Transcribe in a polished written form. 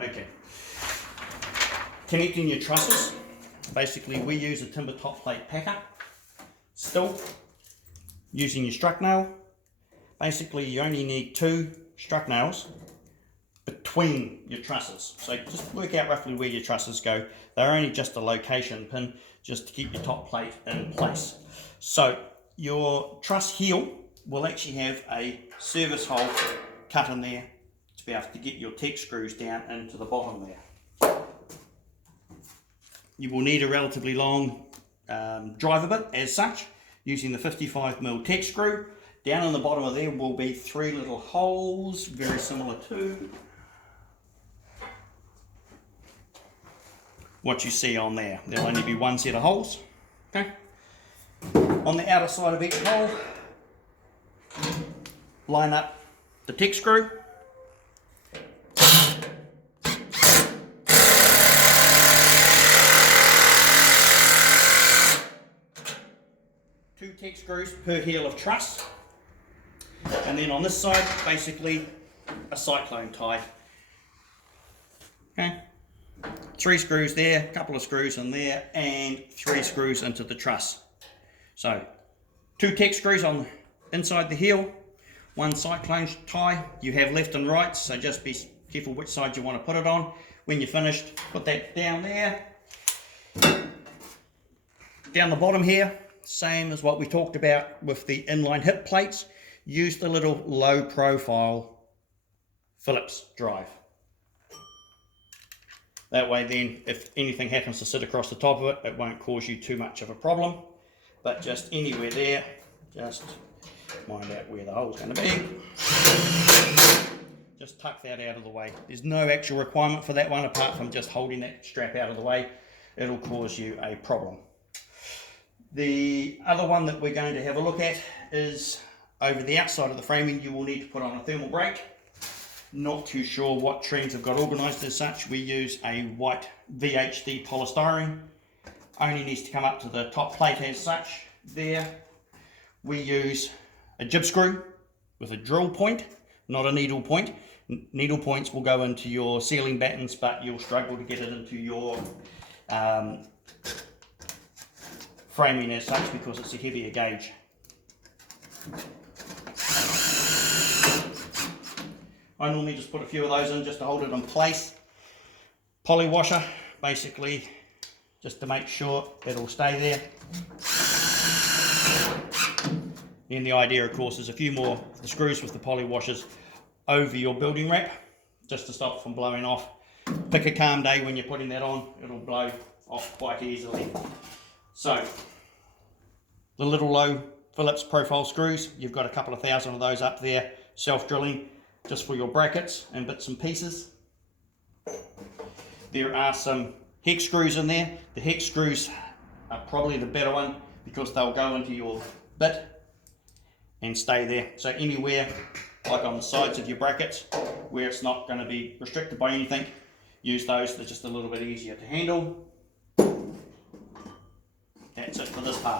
Okay. Connecting your trusses. Basically, we use a timber top plate packer. Still, using your struck nail. Basically, you only need 2 struck nails between your trusses. So just work out roughly where your trusses go. They're only just a location pin, just to keep your top plate in place. So your truss heel will actually have a service hole cut in there to be able to get your Tek screws down into the bottom there. You will need a relatively long driver bit as such, using the 55mm Tek screw. Down on the bottom of there will be 3 little holes, very similar to what you see on there. There'll only be 1 set of holes. Okay. On the outer side of each hole, line up the Tek screw. Two Tek screws per heel of truss. And then on this side, basically a cyclone tie. Okay. 3 screws there, a couple of screws in there, and 3 screws into the truss. So 2 Tek screws on inside the heel, 1 cyclone tie. You have left and right, so just be careful which side you want to put it on. When you're finished, put that down there. Down the bottom here, same as what we talked about with the inline hip plates. Use the little low profile Phillips drive. That way then, if anything happens to sit across the top of it, it won't cause you too much of a problem. But just anywhere there, just mind out where the hole's going to be. Just tuck that out of the way. There's no actual requirement for that one apart from just holding that strap out of the way. It'll cause you a problem. The other one that we're going to have a look at is over the outside of the framing. You will need to put on a thermal brake. Not too sure what trends have got organised as such. We use a white VHD polystyrene. Only needs to come up to the top plate as such. There we use a jib screw with a drill point, not a needle point. Needle points will go into your sealing battens, but you'll struggle to get it into your framing as such because it's a heavier gauge. I normally just put a few of those in just to hold it in place. Poly washer, basically, just to make sure it'll stay there. And the idea, of course, is a few more of the screws with the poly washers over your building wrap, just to stop it from blowing off. Pick a calm day when you're putting that on, it'll blow off quite easily. So, the little low Phillips profile screws, you've got a couple of thousand of those up there, self-drilling, just for your brackets and bits and pieces. There are some hex screws in there. The hex screws are probably the better one because they'll go into your bit and stay there. So anywhere, like on the sides of your brackets, where it's not going to be restricted by anything, use those. They're just a little bit easier to handle.